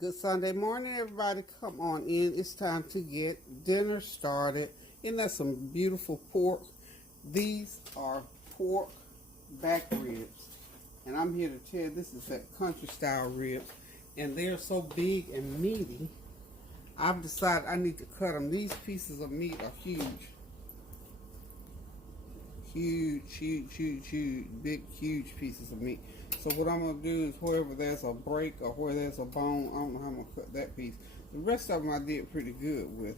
Good Sunday morning, everybody. Come on in. It's time to get dinner started. Isn't that some beautiful pork? These are pork back ribs. And I'm here to tell you, this is that country style ribs. And they're so big and meaty, I've decided I need to cut them. These pieces of meat are huge. Huge, big, huge pieces of meat. So what I'm going to do is wherever there's a break or where there's a bone, I don't know how I'm going to cut that piece. The rest of them I did pretty good with.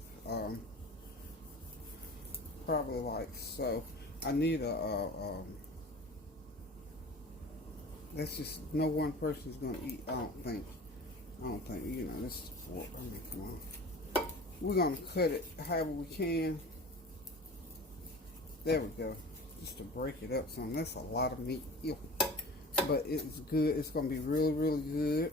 Probably like so. I need that's just, no one person's going to eat, I don't think, you know, this is pork. I mean, come on. We're going to cut it however we can. There we go. Just to break it up some. That's a lot of meat. Ew. But it's good. It's going to be really good.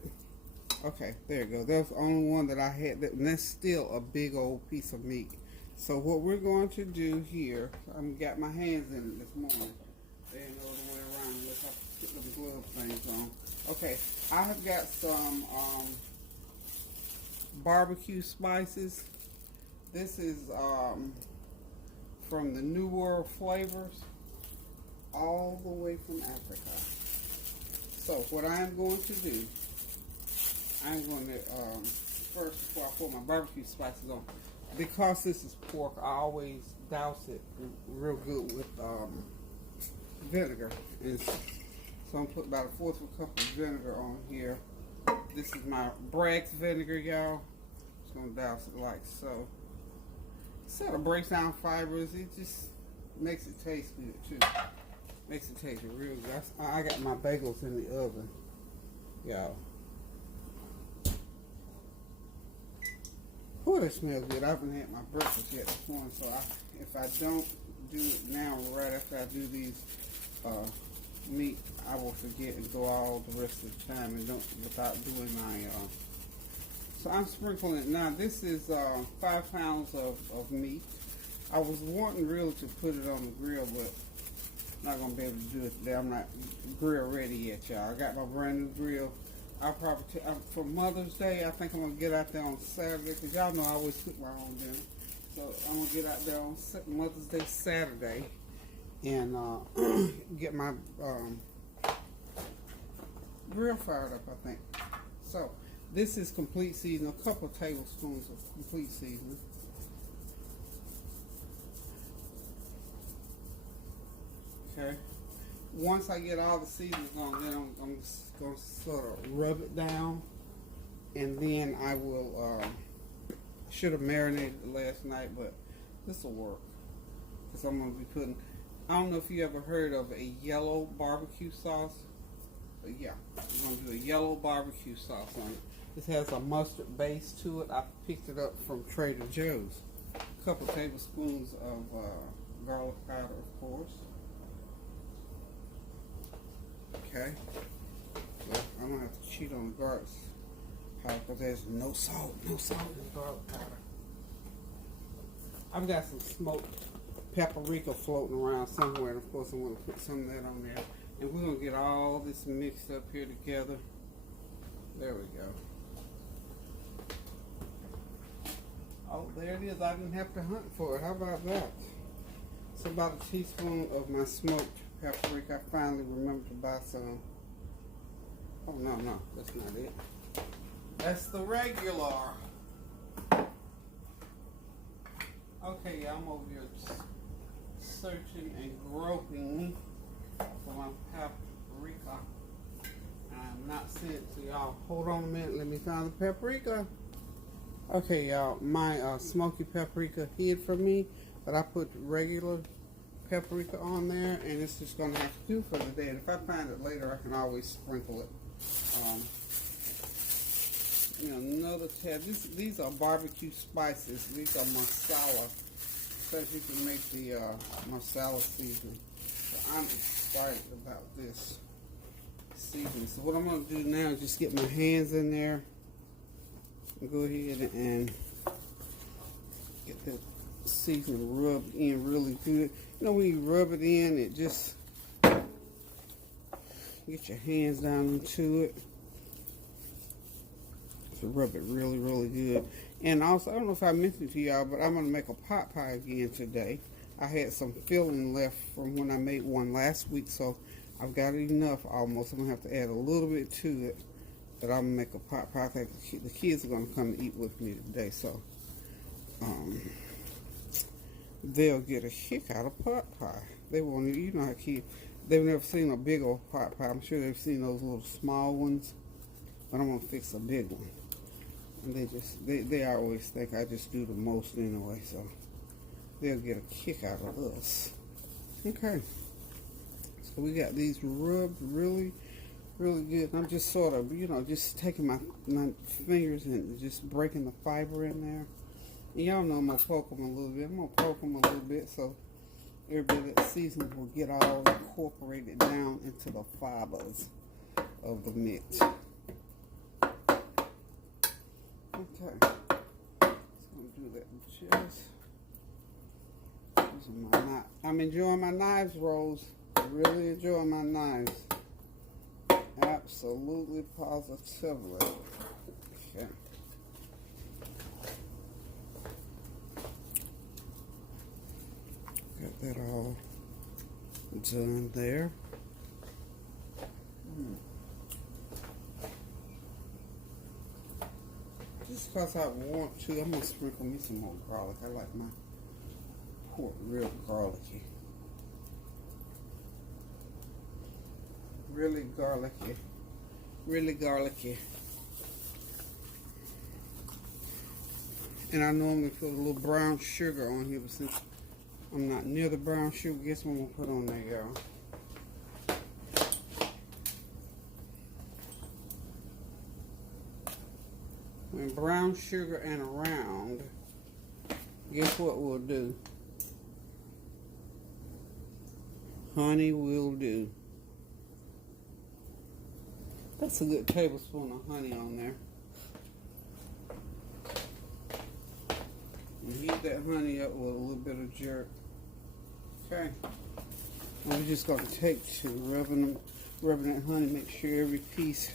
Okay, there you go. That's the only one that I had. And that's still a big old piece of meat. So what we're going to do here, I've got my hands in it this morning. They ain't no other way around unless I put them glove things on. Okay, I have got some barbecue spices. This is from the New World Flavors, all the way from Africa. So what I'm going to do, I'm going to first, before I put my barbecue spices on, because this is pork, I always douse it real good with vinegar. And so I'm going to put about a fourth of a cup of vinegar on here. This is my Bragg's vinegar, y'all. Just going to douse it like so. Sort of breaks down fibers. It just makes it taste good too. Makes it taste real good. I got my bagels in the oven, y'all. Oh, they smell good. I haven't had my breakfast yet this morning, so if I don't do it now, right after I do these meat, I will forget and go all the rest of the time and don't without doing my. So I'm sprinkling it now. This is 5 pounds of meat. I was wanting really to put it on the grill, but not gonna be able to do it today. I'm not grill ready yet, y'all. I got my brand new grill. I'll probably for Mother's Day, I think I'm gonna get out there on Saturday, because y'all know I always cook my own dinner. So I'm gonna get out there on Mother's Day Saturday and get my grill fired up, I think. So this is complete seasoning, a couple of tablespoons of complete seasoning. Okay. Once I get all the seasonings on, then I'm just going to sort of rub it down. And then I will, should have marinated it last night, but this will work. Because I'm going to be putting, I don't know if you ever heard of a yellow barbecue sauce. But yeah, I'm going to do a yellow barbecue sauce on it. This has a mustard base to it. I picked it up from Trader Joe's. A couple tablespoons of garlic powder, of course. Okay. Well, I'm going to have to cheat on the garlic powder because there's no salt in the garlic powder. I've got some smoked paprika floating around somewhere, and of course I'm going to put some of that on there. And we're going to get all this mixed up here together. There we go. Oh, there it is. I didn't have to hunt for it. How about that? It's about a teaspoon of my smoked paprika. I finally remembered to buy some. Oh, no, that's not it. That's the regular. Okay, yeah, I'm over here searching and groping for my paprika. I'm not seeing it to y'all. Hold on a minute. Let me find the paprika. Okay, y'all. My smoky paprika hid from me, but I put regular paprika on there, and it's just going to have to do for the day. And if I find it later, I can always sprinkle it. You know, another tab. These are barbecue spices. These are masala, so you can make the masala seasoning. So I'm excited about this seasoning. So what I'm going to do now is just get my hands in there and go ahead and get the seasoning rubbed in really good. You know, when you rub it in, it just get your hands down into it. to rub it really, really good. And also, I don't know if I mentioned to y'all, but I'm going to make a pot pie again today. I had some filling left from when I made one last week, so I've got enough almost. I'm going to have to add a little bit to it, but I'm going to make a pot pie. I think the kids are going to come and eat with me today, so they'll get a kick out of pot pie. They won't, you know how kids, they've never seen a big old pot pie. I'm sure they've seen those little small ones, but I'm going to fix a big one. And they always think I just do the most anyway, so they'll get a kick out of us. Okay. So we got these rubbed really, really good. I'm just sort of, just taking my fingers and just breaking the fiber in there. And y'all know I'm going to poke them a little bit. I'm going to poke them a little bit so every bit of that seasoning will get all incorporated down into the fibers of the meat. Okay, so I'm going to do that just using my knife. I'm enjoying my knives, Rose. Really enjoying my knives. Absolutely, positively. Okay. Got that all done there. Just because I want to, I'm going to sprinkle me some more garlic. I like my pork real garlicky. Really garlicky. Really garlicky. And I normally put a little brown sugar on here, but since I'm not near the brown sugar, guess what I'm going to put on there, y'all? When brown sugar and around, guess what we'll do? Honey will do. That's a good tablespoon of honey on there. And heat that honey up with a little bit of jerk. Okay. And we're just going to take to rubbing that honey, make sure every piece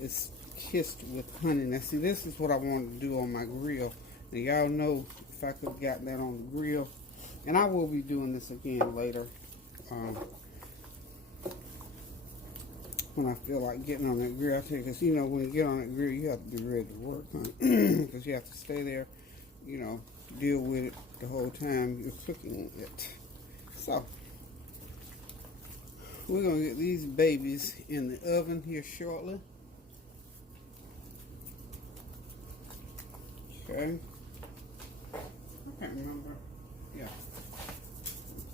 is kissed with honey. Now see, this is what I wanted to do on my grill. And y'all know if I could have gotten that on the grill. And I will be doing this again later. When I feel like getting on that grill, I tell you, because when you get on that grill, you have to be ready to work, because you have to stay there, deal with it the whole time you're cooking it. So we're gonna get these babies in the oven here shortly. Okay. I can't remember. Yeah.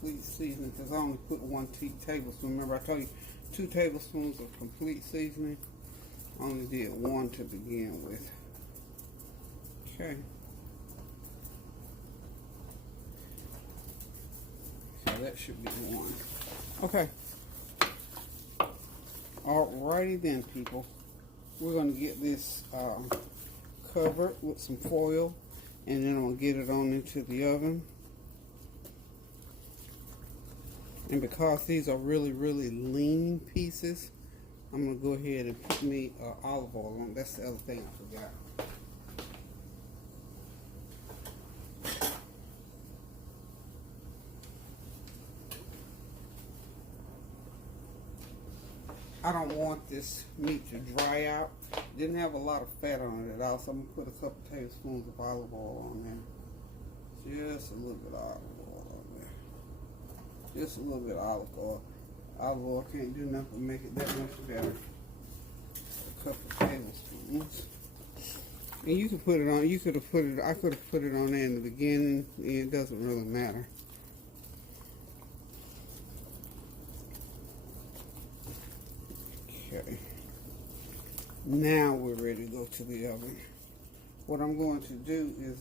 Complete seasoning, because I only put 1 tablespoon. Remember, I told you 2 tablespoons of complete seasoning. I only did 1 to begin with. Okay. So that should be 1. Okay. Alrighty then, people. We're going to get this covered with some foil, and then I'm going to get it on into the oven. And because these are really, really lean pieces, I'm going to go ahead and put me olive oil on. That's the other thing I forgot. I don't want this meat to dry out. Didn't have a lot of fat on it at all, so I'm going to put a couple tablespoons of olive oil on there. Just a little bit of olive oil on there. Just a little bit of olive oil. Olive oil can't do nothing but make it that much better. A couple tablespoons. And you can put it on, I could have put it on there in the beginning. It doesn't really matter. Okay. Now we're ready to go to the oven. What I'm going to do is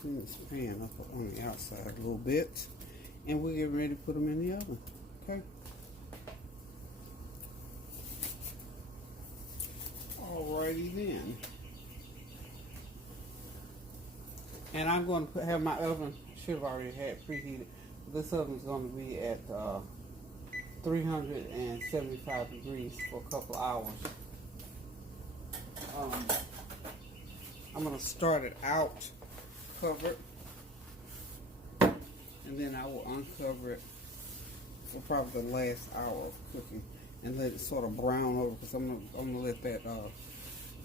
clean this pan up on the outside a little bit, and we're getting ready to put them in the oven. Okay. Alrighty then. And I'm going to have my oven, should have already had preheated. This oven is going to be at 375 degrees for a couple hours. I'm going to start it out covered, and then I will uncover it for probably the last hour of cooking and let it sort of brown over, because I'm gonna let that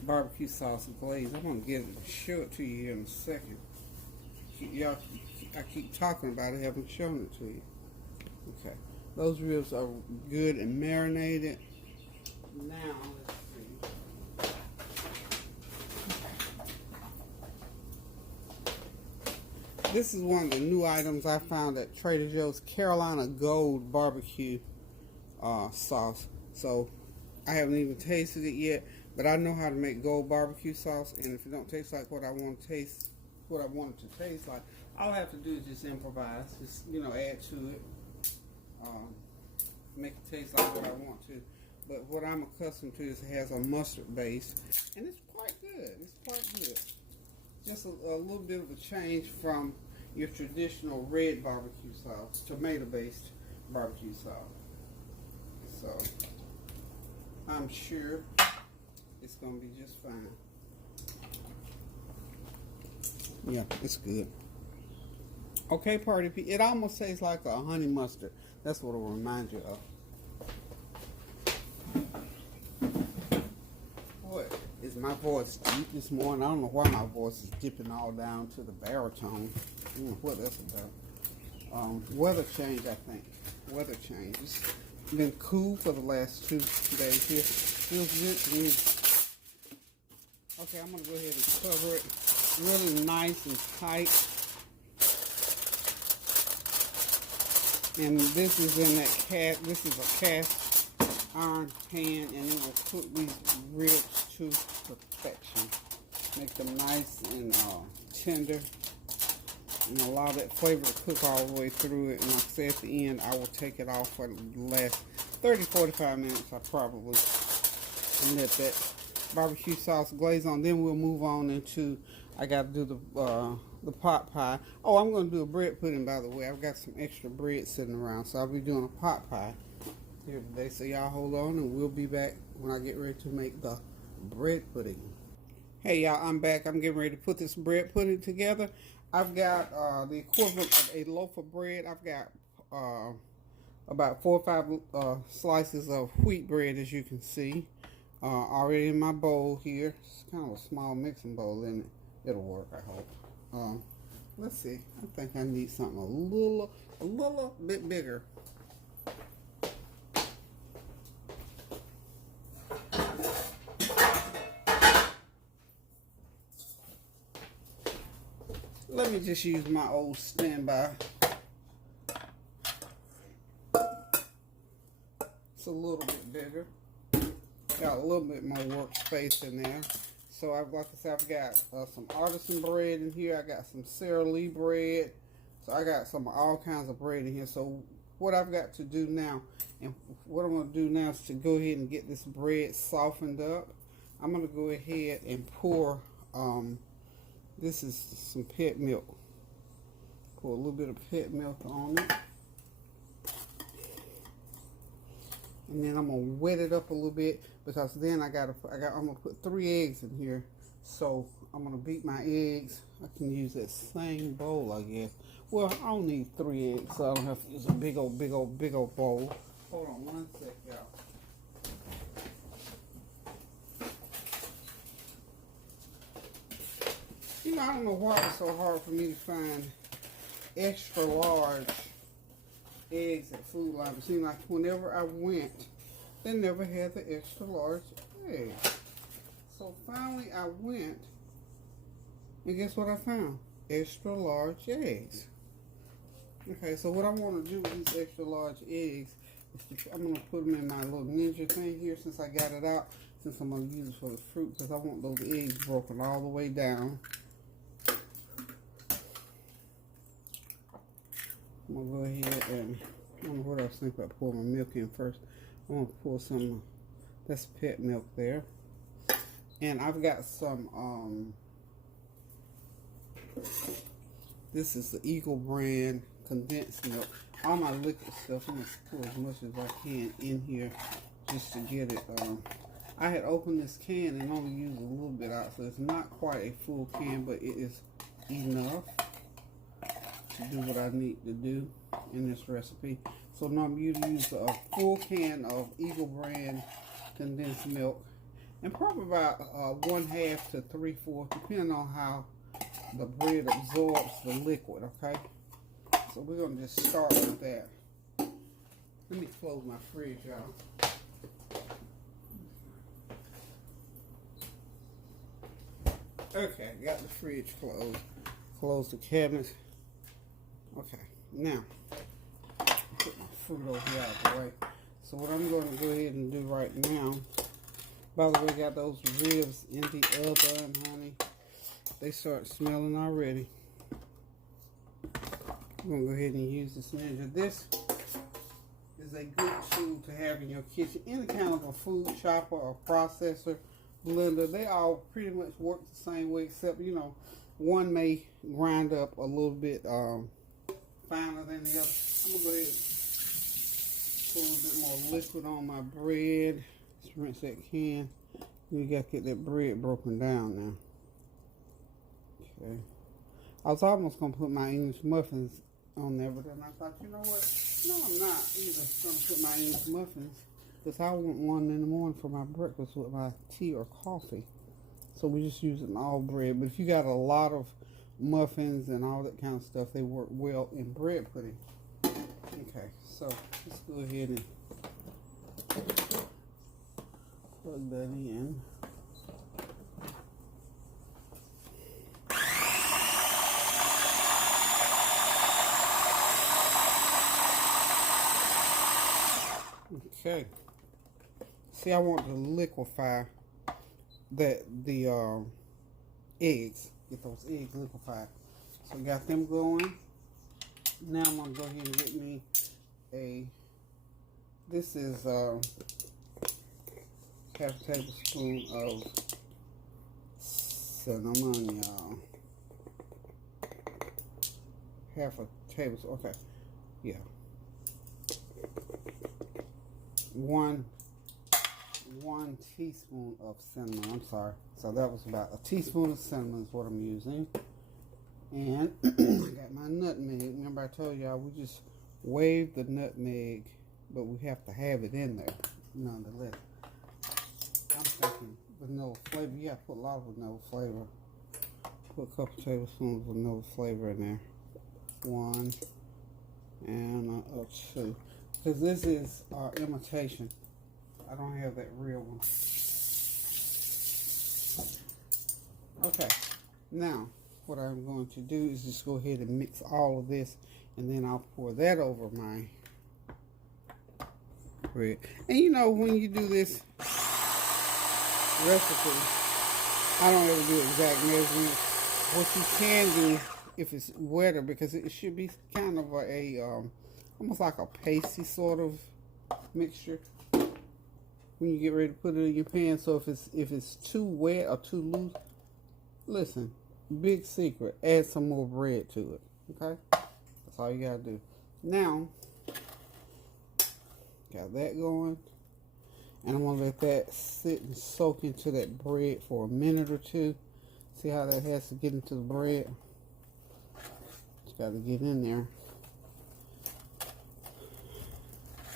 barbecue sauce glaze. I'm gonna show it to you here in a second. Y'all, I keep talking about it, haven't shown it to you. Okay, those ribs are good and marinated. Now let's see. This is one of the new items I found at Trader Joe's, Carolina Gold barbecue sauce. So I haven't even tasted it yet, but I know how to make gold barbecue sauce. And if it don't taste like what I want it to taste like, all I have to do is just improvise, just add to it, make it taste like what I want to. But what I'm accustomed to is it has a mustard base, and it's quite good. It's quite good. Just a little bit of a change from your traditional red barbecue sauce, tomato-based barbecue sauce. So I'm sure it's going to be just fine. Yeah, it's good. Okay, party people. It almost tastes like a honey mustard. That's what it'll remind you of. What is my voice deep this morning? I don't know why my voice is dipping all down to the baritone. I don't know what that's about. Weather change, I think. Weather change. It's been cool for the last 2 days here. Feels good to me. Okay, I'm going to go ahead and cover it really nice and tight. And this is in that this is a cast iron pan, and it will cook these ribs to perfection. Make them nice and tender, and allow that flavor to cook all the way through it. And like I say, at the end, I will take it off for the last 30-45 minutes. I probably let that barbecue sauce glaze on. Then we'll move on into, I got to do the pot pie. Oh, I'm going to do a bread pudding, by the way. I've got some extra bread sitting around, so I'll be doing a pot pie here today. So y'all hold on, and we'll be back when I get ready to make the bread pudding. Hey y'all, I'm back. I'm getting ready to put this bread pudding together. I've got the equivalent of a loaf of bread. I've got about 4 or 5 slices of wheat bread, as you can see, already in my bowl here. It's kind of a small mixing bowl, isn't it? It'll work, I hope. Let's see. I think I need something a little bit bigger. Let me just use my old standby. It's a little bit bigger. Got a little bit more workspace in there. So like I said, I've got some artisan bread in here. I got some Sara Lee bread. So I got all kinds of bread in here. So what I've got to do now, and what I'm going to do now, is to go ahead and get this bread softened up. I'm going to go ahead and pour, this is some pet milk. Pour a little bit of pet milk on it. And then I'm gonna wet it up a little bit, because then I'm gonna put 3 eggs in here. So I'm gonna beat my eggs. I can use that same bowl, I guess. Well, I don't need 3 eggs, so I don't have to use a big old bowl. Hold on one sec, y'all. I don't know why it's so hard for me to find extra large eggs at Food Lion. It seemed like whenever I went, they never had the extra large eggs. So finally I went, and guess what I found? Extra large eggs. Okay, so what I want to do with these extra large eggs is I'm going to put them in my little ninja thing here, since I got it out, since I'm going to use it for the fruit, because I want those eggs broken all the way down. I'm going to go ahead and, I don't know what I was thinking about pouring my milk in first. I'm going to pour some, that's pet milk there. And I've got some, this is the Eagle brand condensed milk. All my liquid stuff, I'm going to pour as much as I can in here just to get it. I had opened this can and only used a little bit out, so it's not quite a full can, but it is enough to do what I need to do in this recipe. So now I'm going to use a full can of Eagle brand condensed milk, and probably about 1/2 to 3/4, depending on how the bread absorbs the liquid, okay? So we're going to just start with that. Let me close my fridge out. Okay, got the fridge closed. Close the cabinets. Okay, now, put my fruit over here out of the way. So what I'm going to go ahead and do right now, by the way, got those ribs in the oven, honey. They start smelling already. I'm going to go ahead and use this Ninja. This is a good tool to have in your kitchen. Any kind of a food chopper or processor, blender, they all pretty much work the same way, except, you know, one may grind up a little bit finer than the other. I'm going to go ahead and put a little bit more liquid on my bread. Let's rinse that can. You got to get that bread broken down now. Okay. I was almost going to put my English muffins on there, but then I thought, you know what? No, I'm not either going to put my English muffins, because I want one in the morning for my breakfast with my tea or coffee. So we're just using all bread. But if you got a lot of muffins and all that kind of stuff, they work well in bread pudding. Okay, so let's go ahead and plug that in. Okay. See, I want to liquefy the eggs. Get those eggs liquefied. So we got them going. Now I'm gonna go ahead and get me this is half a tablespoon of cinnamon, y'all. Half a tablespoon, okay, yeah. One teaspoon of cinnamon, I'm sorry. So that was about a teaspoon of cinnamon is what I'm using. And I got my nutmeg. Remember I told y'all we just wave the nutmeg, but we have to have it in there nonetheless. I'm thinking vanilla flavor. You got to put a lot of vanilla flavor. Put a couple tablespoons of vanilla flavor in there. One and two. Because this is imitation. I don't have that real one. Okay, now what I'm going to do is just go ahead and mix all of this, and then I'll pour that over my bread. And you know, when you do this recipe, I don't ever do exact measurements. What you can do, if it's wetter, because it should be kind of almost like a pasty sort of mixture when you get ready to put it in your pan. So if it's too wet or too loose, listen, big secret, add some more bread to it. Okay, that's all you gotta do. Now got that going, and I'm gonna let that sit and soak into that bread for a minute or two. See how that has to get into the bread? It's got to get in there.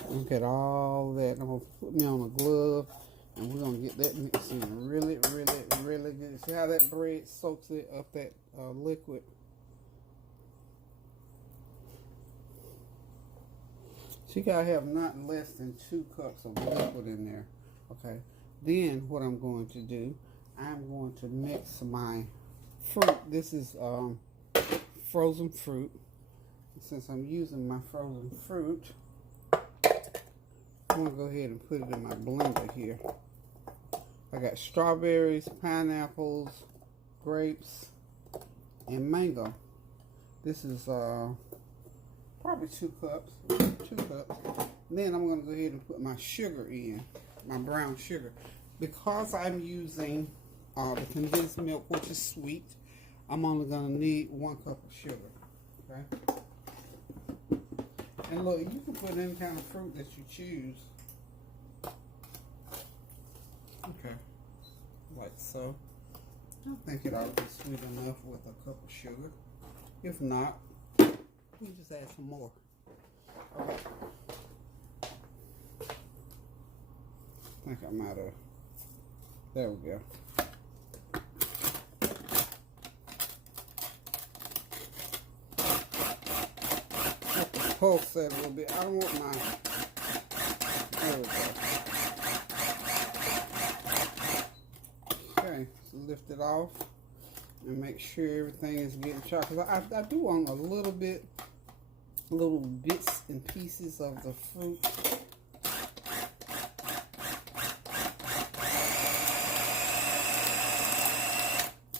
Look at all that. I'm going to put me on a glove, and we're going to get that mixed in really, really, really good. See how that bread soaks it up, that liquid? So you got to have not less than 2 cups of liquid in there. Okay. Then what I'm going to do, I'm going to mix my fruit. This is frozen fruit. Since I'm using my frozen fruit, I'm going to go ahead and put it in my blender here. I got strawberries, pineapples, grapes, and mango. This is probably 2 cups. 2 cups. Then I'm going to go ahead and put my sugar in, my brown sugar. Because I'm using the condensed milk, which is sweet, I'm only going to need 1 cup of sugar. Okay? And look, you can put any kind of fruit that you choose. Okay, like so. I think it ought to be sweet enough with a cup of sugar. If not, we just add some more. Okay. I think I might have. There we go. Pulse that a little bit. I don't want my. There we go. Okay, so lift it off and make sure everything is getting chopped. Cause I do want a little bits and pieces of the fruit.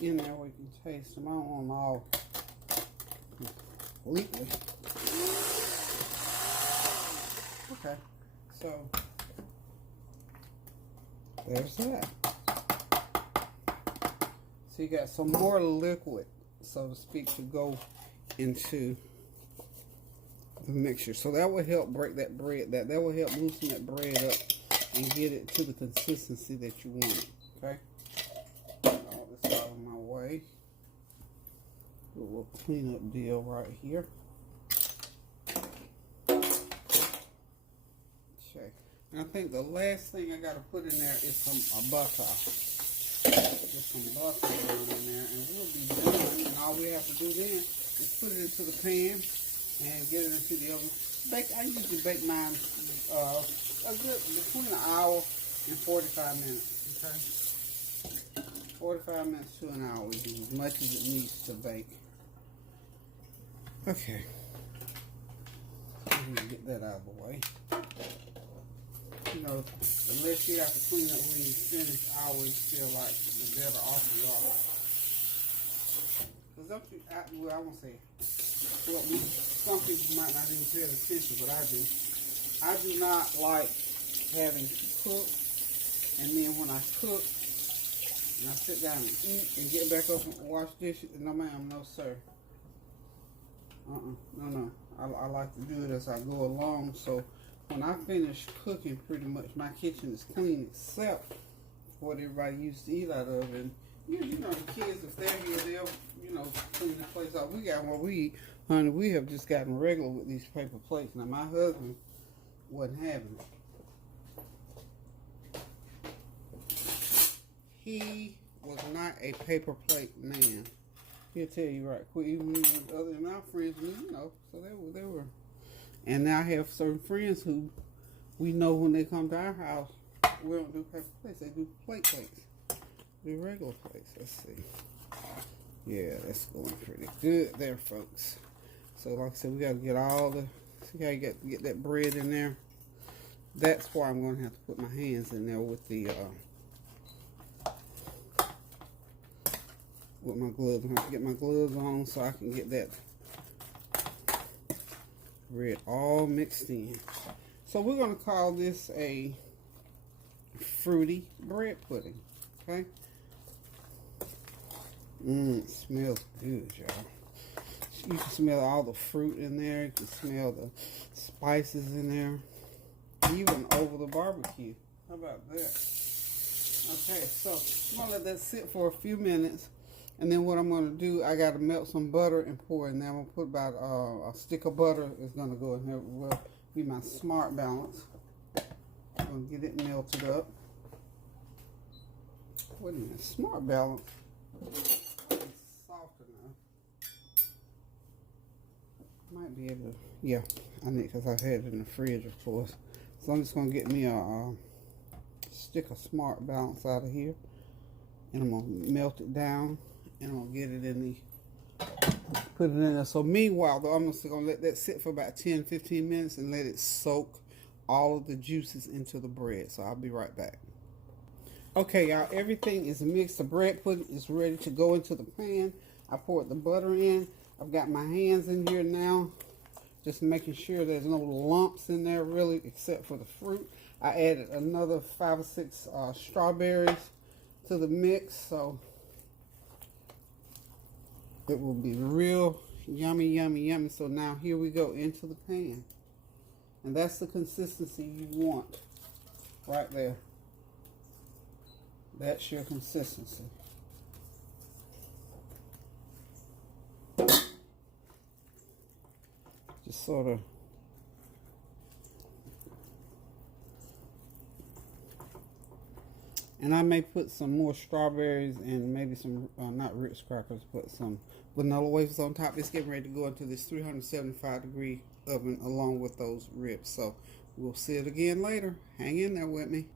In there we can taste them. I don't want them all completely. Okay, so there's that. So you got some more liquid, so to speak, to go into the mixture. So that will help break that bread. That will help loosen that bread up and get it to the consistency that you want it. Okay. All this out of my way. Do a little cleanup deal right here. Okay. And I think the last thing I got to put in there is some butter. Get some butter down in there, and we'll be done. And all we have to do then is put it into the pan and get it into the oven. I usually bake mine a good between an hour and 45 minutes. Okay, 45 minutes to an hour is as much as it needs to bake. Okay, get that out of the way. You know, the less you have to clean up when you finish, I always feel like the better off you are. Because don't you, I won't say, well, some people might not even pay attention, but I do. I do not like having to cook, and then when I cook, and I sit down and eat, and get back up and wash dishes, no ma'am, no sir. No. I like to do it as I go along, so when I finish cooking, pretty much my kitchen is clean except for what everybody used to eat out of. And you know, the kids, if they're here, they'll clean the place out. We got what we eat, honey. We have just gotten regular with these paper plates. Now my husband wasn't having it. He was not a paper plate man. He'll tell you right quick. Even other than our friends, so they were. And now I have certain friends who we know when they come to our house, we don't do paper plates. They do plates. Do regular plates. Let's see. Yeah, that's going pretty good there, folks. So like I said, we got to get see how you get that bread in there. That's why I'm going to have to put my hands in there with the with my gloves. I'm going to have to get my gloves on so I can get that bread all mixed in. So we're going to call this a fruity bread pudding. Okay. It smells good, y'all. You can smell all the fruit in there. You can smell the spices in there. Even over the barbecue. How about that? Okay, so I'm going to let that sit for a few minutes. And then what I'm going to do, I got to melt some butter and pour in there. I'm going to put about a stick of butter is going to go in here. Will be my smart balance. I'm going to get it melted up. Wait a minute, smart balance. It's soft enough. Might be able to, yeah, I need, because I've had it in the fridge, of course. So I'm just going to get me a stick of smart balance out of here. And I'm going to melt it down. And I'm going to get it in put it in there. So meanwhile, though, I'm just going to let that sit for about 10-15 minutes and let it soak all of the juices into the bread. So I'll be right back. Okay, y'all, everything is mixed. The bread pudding is ready to go into the pan. I poured the butter in. I've got my hands in here now, just making sure there's no lumps in there really, except for the fruit. I added another 5 or 6 strawberries to the mix, so it will be real yummy, yummy, yummy. So now here we go into the pan. And that's the consistency you want right there. That's your consistency. Just sort of and I may put some more strawberries and maybe some, not Ritz crackers, but some vanilla wafers on top. It's getting ready to go into this 375-degree oven along with those ribs. So we'll see it again later. Hang in there with me.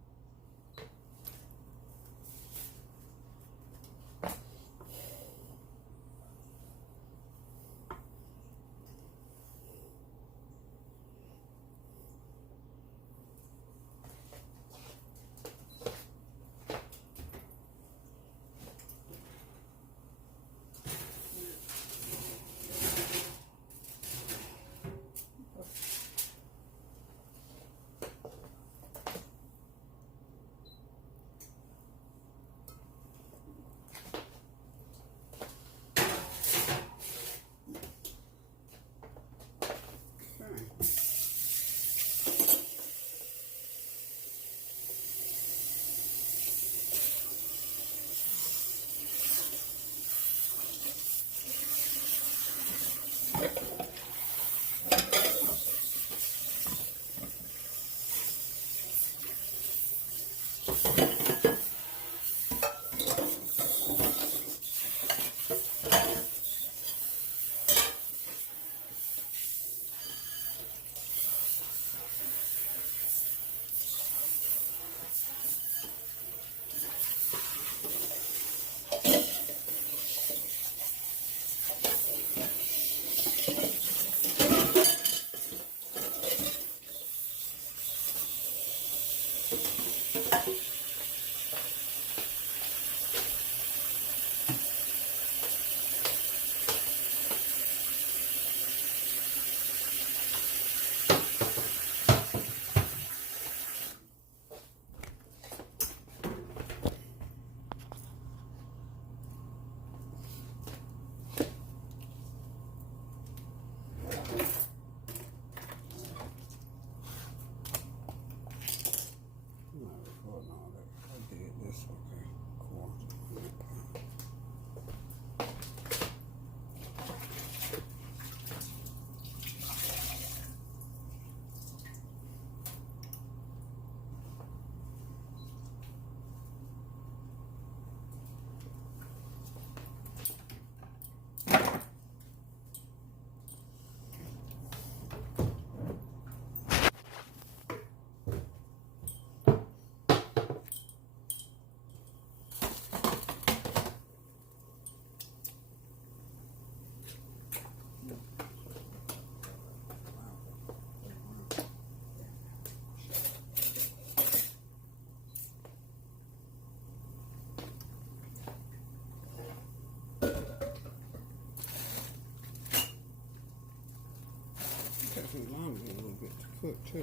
Takes me longer a little bit to cook too.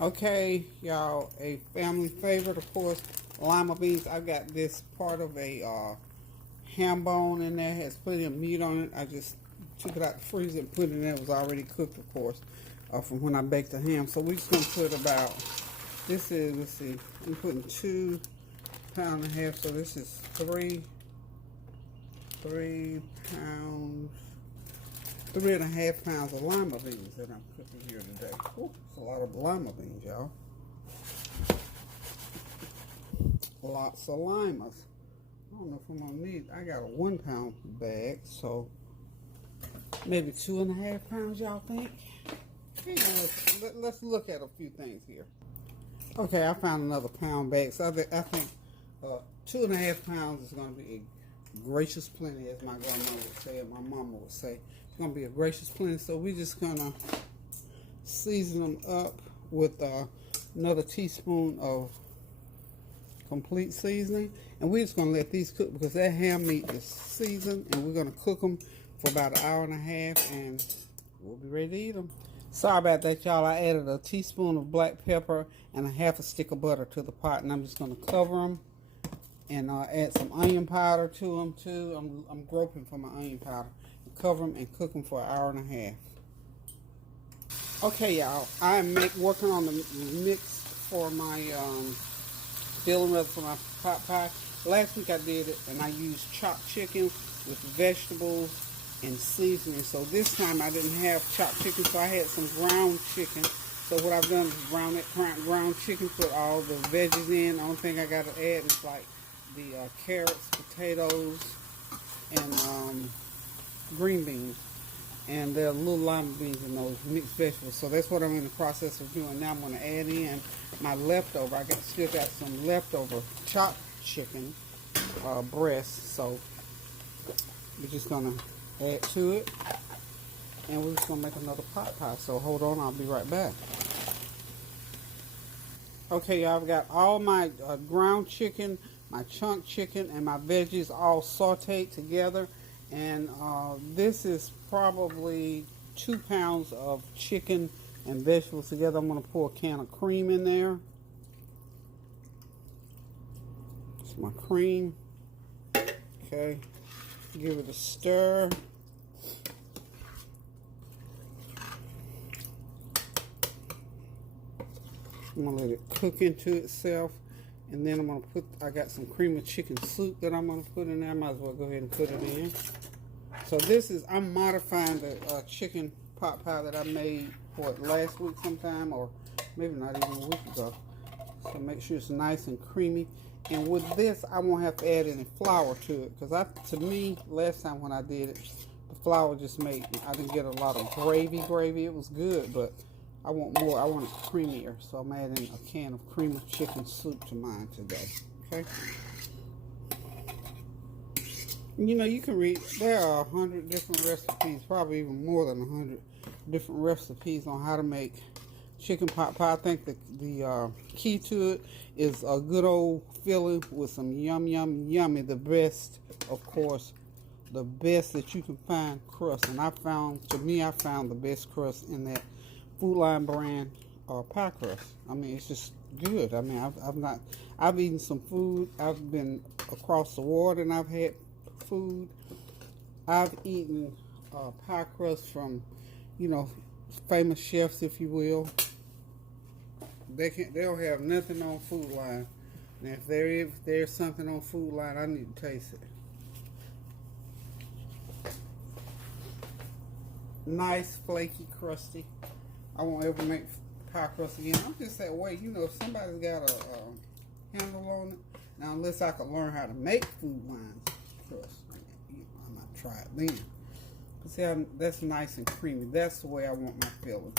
Okay, y'all, a family favorite, of course, Lima Beans. I've got this part of a ham bone in there. It has plenty of meat on it. I just took it out the freezer and put it in. It was already cooked, of course, from when I baked the ham. So we're just going to put about This is, let's see, I'm putting 2.5 pounds, so this is 3 pounds, 3.5 pounds of lima beans that I'm cooking here today. Ooh, it's a lot of lima beans, y'all. Lots of limas. I don't know if I'm gonna need, I got a 1 pound bag, so maybe 2.5 pounds, y'all think? Hang on, let's look at a few things here. Okay, I found another pound bag, so I think 2.5 pounds is gonna be a gracious plenty, as my grandma would say, and my mama would say. It's gonna be a gracious plenty, so we're just gonna season them up with another teaspoon of complete seasoning, and we're just gonna let these cook because that ham meat is seasoned, and we're gonna cook them for about 1.5 hours, and we'll be ready to eat them. Sorry about that, y'all. I added a teaspoon of black pepper and 1/2 stick of butter to the pot, and I'm just gonna cover them and add some onion powder to them too. I'm groping for my onion powder. Cover them and cook them for 1.5 hours. Okay, y'all. I'm working on the mix for my filling up for my pot pie. Last week I did it, and I used chopped chicken with vegetables and seasoning. So this time I didn't have chopped chicken, so I had some ground chicken. So what I've done is ground chicken, put all the veggies in. The only thing I got to add is like the carrots, potatoes, and green beans. And there are little lima beans in those mixed vegetables. So that's what I'm in the process of doing. Now I'm going to add in my leftover. I still got some leftover chopped chicken breast. So we're just going to add to it. And we're just going to make another pot pie. So hold on, I'll be right back. Okay, y'all, I've got all my ground chicken, my chunk chicken, and my veggies all sauteed together. And this is probably 2 pounds of chicken and vegetables together. I'm going to pour a can of cream in there. It's my cream. Okay, give it a stir. I'm going to let it cook into itself. And then I'm going to I got some cream of chicken soup that I'm going to put in there. I might as well go ahead and put it in. So this is, I'm modifying the chicken pot pie that I made for last week sometime, or maybe not even a week ago. So make sure it's nice and creamy. And with this, I won't have to add any flour to it. Because to me, last time when I did it, the flour just made, I didn't get a lot of gravy. It was good, but I want more. I want it creamier. So I'm adding a can of cream of chicken soup to mine today. Okay. You know, you can read, there are 100 different recipes, probably even more than 100 different recipes on how to make chicken pot pie. I think the key to it is a good old filling with some yummy, the best, of course, the best that you can find crust. And I found the best crust in that Food Line brand pie crust. I mean, it's just good. I mean, I've eaten some food. I've been across the water and I've had food. I've eaten pie crust from, you know, famous chefs, if you will. They don't have nothing on Food Line. And if there's something on Food Line, I need to taste it. Nice, flaky, crusty. I won't ever make pie crust again. I'm just that way. You know, if somebody's got a handle on it, now unless I can learn how to make Food Line crust, I might try it then. But see, that's nice and creamy. That's the way I want my filling.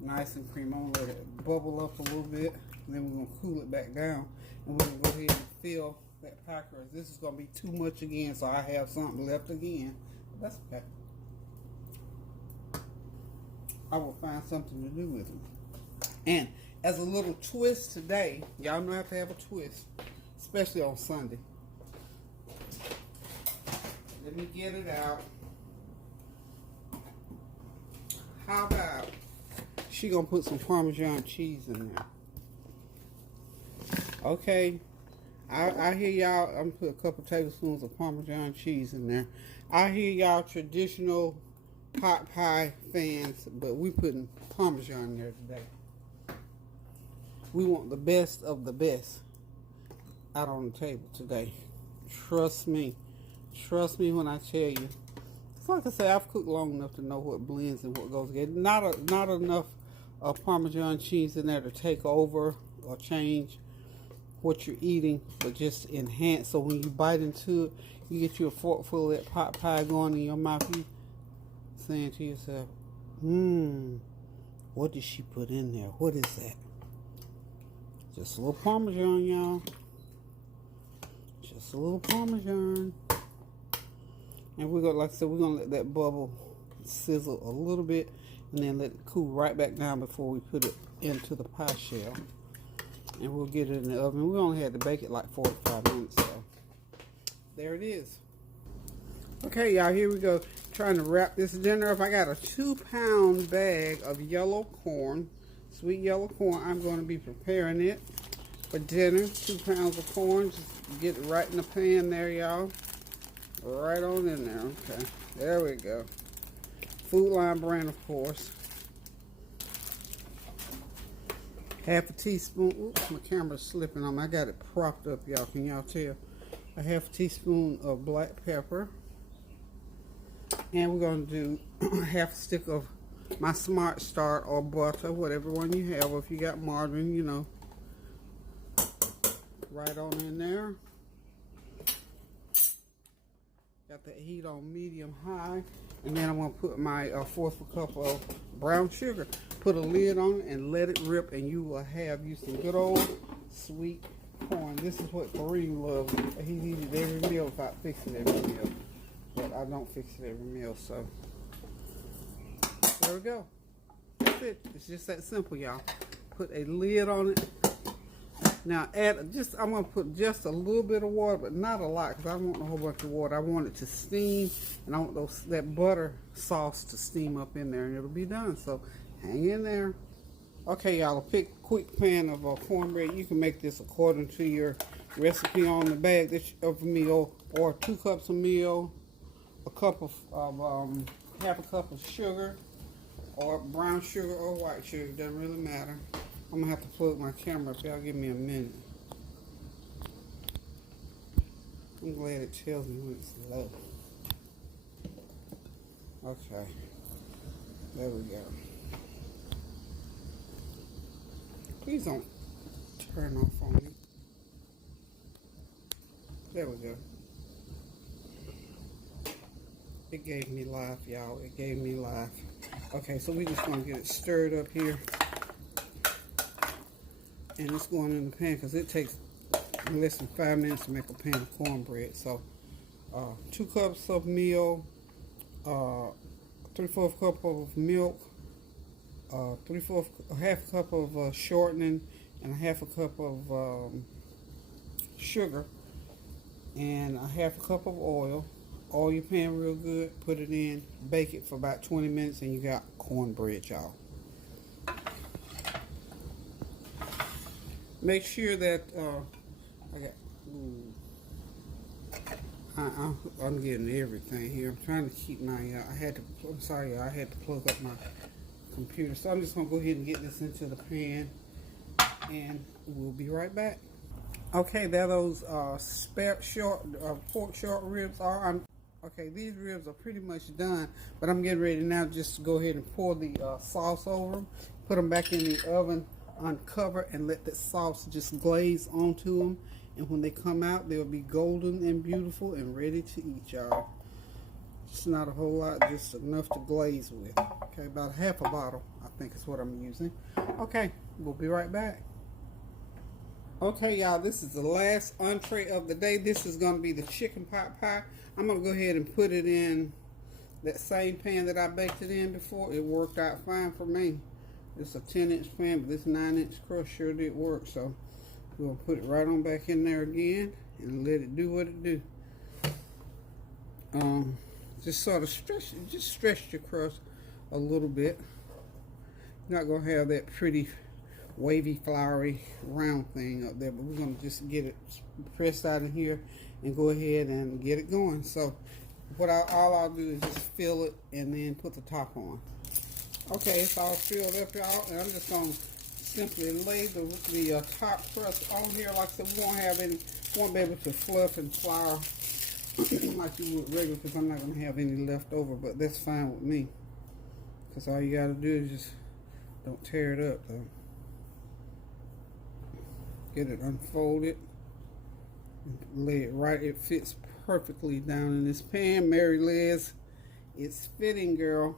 Nice and creamy. I'm gonna let it bubble up a little bit, and then we're gonna cool it back down, and we're gonna go ahead and fill that pie crust. This is gonna be too much again, so I have something left again. But that's okay. I will find something to do with it. And as a little twist today, y'all know I have to have a twist, especially on Sunday. Let me get it out. How about she gonna put some Parmesan cheese in there? Okay, I hear y'all. I'm gonna put a couple tablespoons of Parmesan cheese in there. I hear y'all traditional pot pie fans, but we putting Parmesan in there today. We want the best of the best out on the table today. Trust me. Trust me when I tell you. It's like I say, I've cooked long enough to know what blends and what goes together. Not enough Parmesan cheese in there to take over or change what you're eating, but just enhance. So when you bite into it, you get you a forkful of that pot pie going in your mouth. You saying to yourself, what did she put in there? What is that? Just a little Parmesan, y'all. Just a little Parmesan. And we're gonna, like I said, we're gonna let that bubble sizzle a little bit and then let it cool right back down before we put it into the pie shell. And we'll get it in the oven. We only had to bake it like 45 minutes, so there it is. Okay, y'all, here we go. Trying to wrap this dinner up. I got a 2-pound bag of yellow corn, sweet yellow corn. I'm going to be preparing it for dinner. 2 pounds of corn. Just get it right in the pan there, y'all. Right on in there. Okay, there we go. Food Line brand, of course. Half a teaspoon. Oops, my camera's slipping on me. I got it propped up, y'all. Can y'all tell? A half a teaspoon of black pepper. And we're going to do half a stick of my Smart Start or butter, whatever one you have. Or if you got margarine, you know. Right on in there. Got the heat on medium high. And then I'm going to put my 1/4 cup of brown sugar. Put a lid on it and let it rip, and you will have you some good old sweet corn. This is what Kareem loves. He eats it every meal without fixing it every meal. But I don't fix it every meal, so there we go. That's it. It's just that simple, y'all. Put a lid on it. Now I'm gonna put just a little bit of water, but not a lot, because I don't want a whole bunch of water. I want it to steam, and I want that butter sauce to steam up in there, and it'll be done. So hang in there. Okay, y'all, a quick pan of cornbread. You can make this according to your recipe on the bag of meal, or 2 cups of meal, a cup of half a cup of sugar, or brown sugar or white sugar. Doesn't really matter. I'm gonna have to plug my camera up. Y'all give me a minute. I'm glad it tells me when it's low. Okay, there we go. Please don't turn off on me. There we go. It gave me life, y'all. It gave me life. Okay, so we just gonna get it stirred up here. And it's going in the pan because it takes less than 5 minutes to make a pan of cornbread. So 2 cups of meal, 3/4 cup of milk, half a cup of shortening, and a half a cup of sugar, and a half a cup of oil. Oil your pan real good, put it in, bake it for about 20 minutes, and you got cornbread, y'all. Make sure that I'm getting everything here. I'm trying to keep my I'm sorry, y'all, I had to plug up my computer. So I'm just gonna go ahead and get this into the pan, and we'll be right back. Okay, there those pork short ribs are. Okay, these ribs are pretty much done, but I'm getting ready now just to go ahead and pour the sauce over them, put them back in the oven, uncover, and let the sauce just glaze onto them. And when they come out, they'll be golden and beautiful and ready to eat, y'all. Just not a whole lot, just enough to glaze with. Okay, about half a bottle, I think is what I'm using. Okay, we'll be right back. Okay, y'all, this is the last entree of the day. This is going to be the chicken pot pie. I'm going to go ahead and put it in that same pan that I baked it in before. It worked out fine for me. It's a 10-inch pan, but this 9-inch crust sure did work. So we're going to put it right on back in there again and let it do what it do. Just sort of stretch your crust a little bit. You're not going to have that pretty wavy, flowery, round thing up there, but we're going to just get it pressed out in here and go ahead and get it going. So all I'll do is just fill it and then put the top on. Okay, it's all filled up, y'all, and I'm just going to simply lay the top crust on here. Like I said, we won't be able to fluff and flour like you would regular, because I'm not going to have any left over, but that's fine with me. Because all you got to do is just don't tear it up, though. Get it unfolded. Lay it right. It fits perfectly down in this pan. Mary Liz, it's fitting, girl.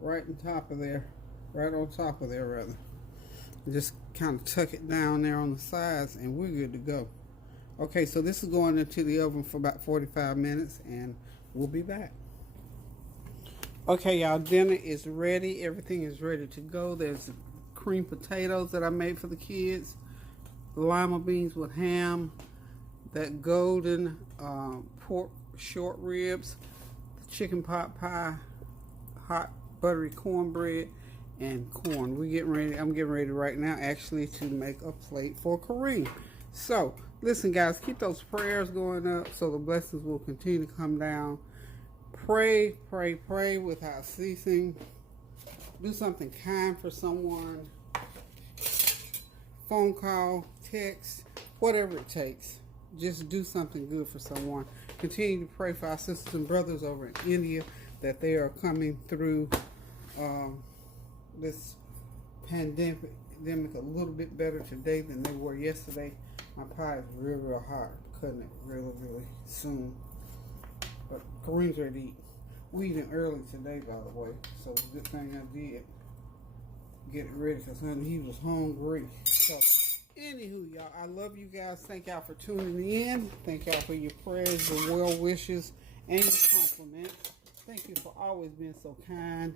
Right on top of there. Right on top of there, rather. Just kind of tuck it down there on the sides, and we're good to go. Okay, so this is going into the oven for about 45 minutes, and we'll be back. Okay, y'all, dinner is ready. Everything is ready to go. There's cream potatoes that I made for the kids, lima beans with ham, that golden pork short ribs, chicken pot pie, hot buttery cornbread, and corn. We're getting ready. I'm getting ready right now, actually, to make a plate for Kareem. So, listen, guys, keep those prayers going up so the blessings will continue to come down. Pray, pray, pray without ceasing. Do something kind for someone. Phone call, text, whatever it takes. Just do something good for someone. Continue to pray for our sisters and brothers over in India, that they are coming through this pandemic a little bit better today than they were yesterday. My pie is real hot. I'm cutting it really soon. But Kareem's ready to eat. We eating early today, by the way. So it's a good thing I did get it ready, because he was hungry. So anywho, y'all, I love you guys. Thank y'all for tuning in. Thank y'all for your prayers, your well wishes, and your compliments. Thank you for always being so kind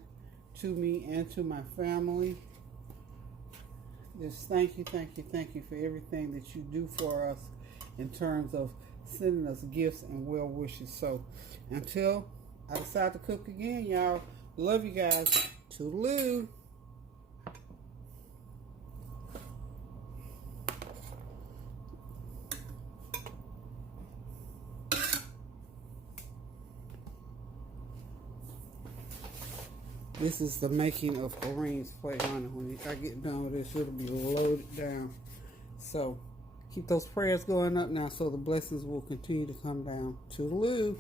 to me and to my family. Just thank you for everything that you do for us in terms of sending us gifts and well wishes. So until I decide to cook again, y'all, love you guys. Toodaloo. This is the making of Kareem's plate, honey. When I get done with this, it'll be loaded down. So keep those prayers going up now so the blessings will continue to come down. Toodaloo.